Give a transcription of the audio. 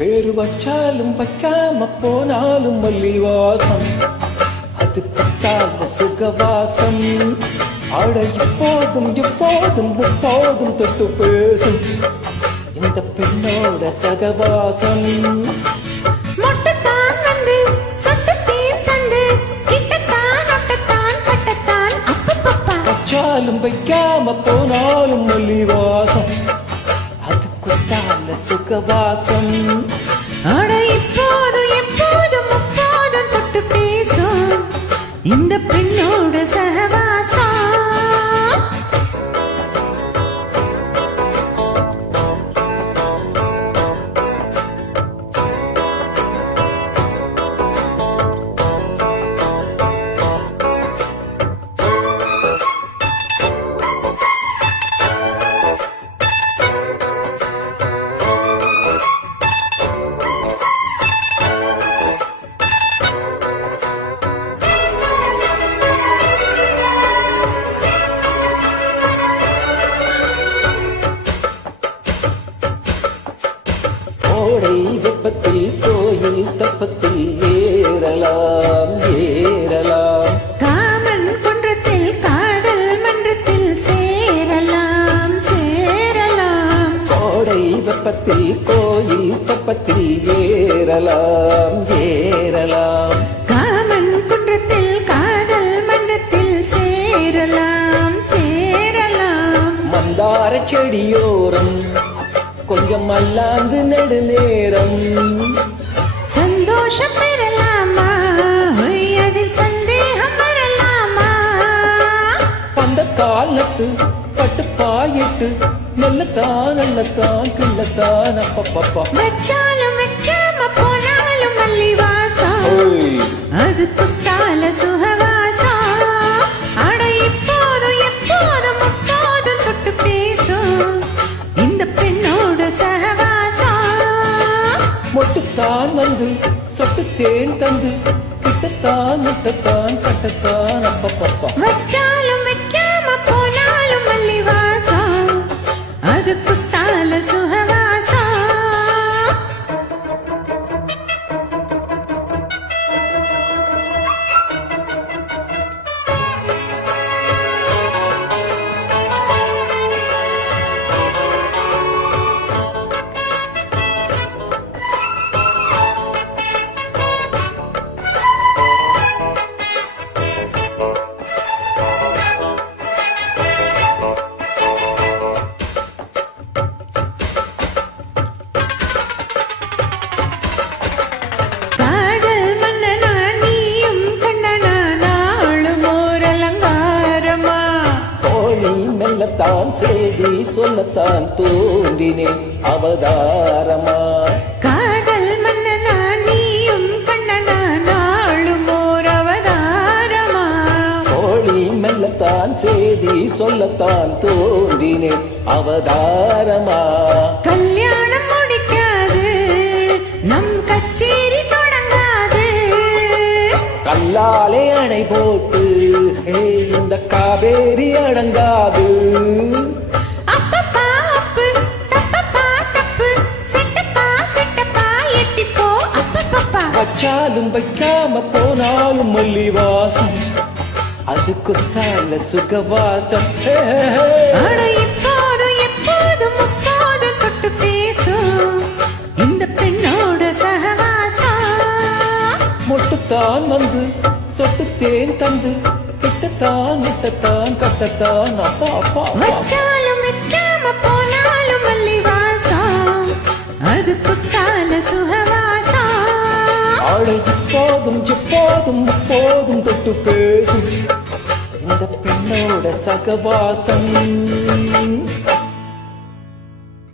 பேரு வச்சாலும் வைக்காம போனாலும் மல்லிவாசம் அது பத்தாத சுகவாசம். ஆட இப்போதும் எப்போதும் முப்போதும் தொட்டு பேசும் இந்த பெண்ணோட சகவாசம். வச்சாலும் வைக்காம போனாலும் மல்லிவாசம் அது குத்தால சுகவாசம். ஆட இப்போதும் எப்போதும் முப்போதும் தொட்டு பேசும் இந்த பெண்ணோட சகவாசம். கோடை வெப்பத்தில் கோயில் தப்பத்தில் ஏறலாம் ஏறலாம். காமன் குன்றத்தில் காதல் மன்றத்தில் சேரலாம் சேரலாம். கோடை வெப்பத்தில் கோயில் தப்பத்தில் ஏறலாம் ஏறலாம். காமன் குன்றத்தில் காதல் மன்றத்தில் சேரலாம் சேரலாம். மந்தார செடியோரம் கொஞ்சம் மல்லாந்து நெடுநேரம் சந்தோஷம் பெறலாமா அதில் சந்தேகம் வரலாமா. பந்த கால் நட்டு பட்டு பாயிட்டு நல்லத்தான் நல்லத்தான் கிள்ளத்தான் அப்பப்பப்பா. வச்சாலும் வைக்காம போனாலும் மல்லிவாசம் அது குத்தால சுகவாசம். அட இப்போதும் எப்போதும் முப்போதும் தொட்டு பேசும் இந்த பெண்ணோட சகவாசம். மொட்டுத்தான் வந்து சொட்டு தேன் தந்து கிட்டத்தான் முட்டத்தான் கட்டத்தான் அப்பப்பப்பா. வச்சாலும் வைக்காம போனாலும் மல்லிவாசம் அது குத்தால சுகவாசம். தான் செய்தி சொல்லத்தான் தோன்றினேன் அவதாரமா. காதல் மன்னனா நீயும் கண்ணனா நாளும் ஓர் அவதாரமா. கோழி மெல்லத்தான் செய்தி சொல்லத்தான் தோன்றினேன் அவதாரமா. கல்யாணம் முடிக்காது நம் கச்சேரி தொடங்காது. கல்லாலே அணை போட்டு இந்த காவேரி அடங்காது. அப்பப்பா அப்பு தப்பப்பா தப்பு சிட்டப்பா சிட்டப்பா எட்டிப்போ அப்பப்பா. வச்சாலும் வைக்காம போனாலும் மல்லிவாசம் அது குத்தால சுகவாசம். அட இப்போதும் எப்போதும் முப்போதும் தொட்டு பேசும் இந்த பெண்ணோட சகவாசம். மொட்டுத்தான் வந்து சொட்டு தேன் தந்து கிட்டத்தான் முட்டத்தான் கட்டத்தான் அப்பா அப்பா. வச்சாலும் வைக்காம போனாலும் மல்லிவாசம் அது குத்தால சுகவாசம். ஆட இப்போதும் எப்போதும் முப்போதும் தொட்டு பேசும் இந்த பெண்ணோட சகவாசம்.